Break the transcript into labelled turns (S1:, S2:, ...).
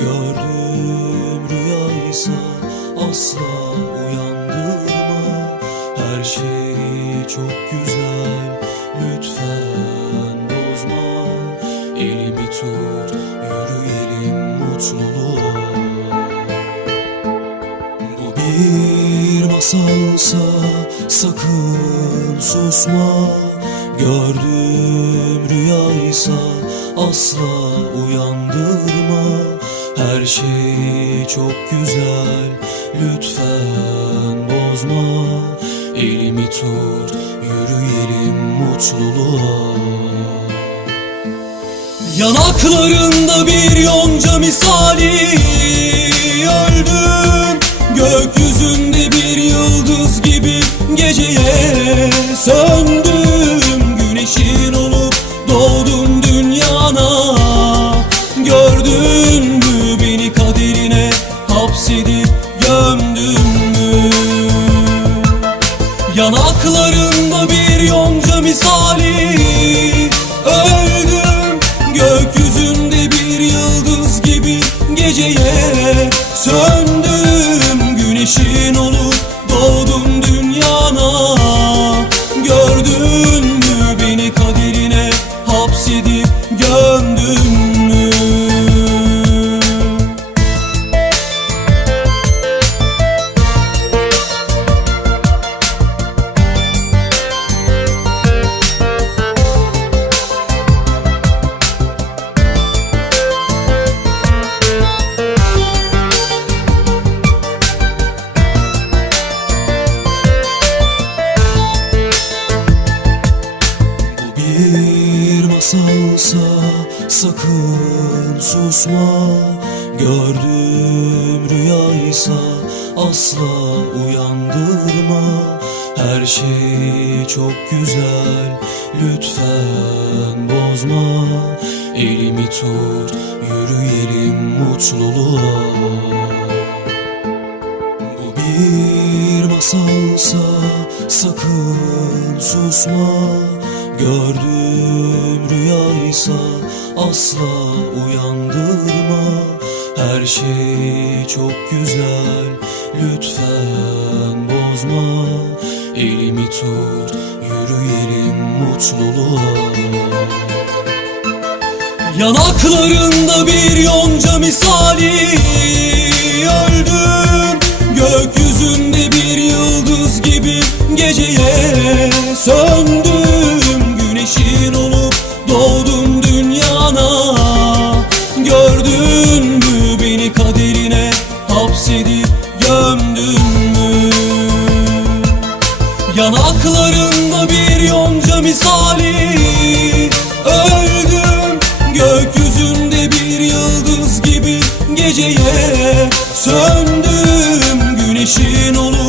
S1: Gördüğüm rüyaysa asla uyandırma. Her şey çok güzel lütfen bozma. Elimi tut yürüyelim mutluluğa. Bu bir masalsa sakın susma. Gördüğüm rüyaysa asla uyandırma Her şey çok güzel. Lütfen bozma. Elimi tut yürüyelim mutluluğa. Yanaklarında bir yonca misali. Öldüm. Gökyüzünde bir yıldız gibi geceye söndüm sakın susma Gördüğüm rüyaysa asla uyandırma. Her şey çok güzel lütfen bozma. Elimi tut yürüyelim mutluluğa. Bu bir masalsa sakın susma Gördüğüm rüyaysa asla uyandırma. Her şey çok güzel lütfen bozma. Elimi tut yürüyelim mutluluğa. Yanaklarında bir yonca misali öldüm. Gökyüzünde bir yıldız gibi geceye söndüm Kollarında bir yonca misali. Öldüm gökyüzünde bir yıldız gibi Geceye söndüm. Güneşin olur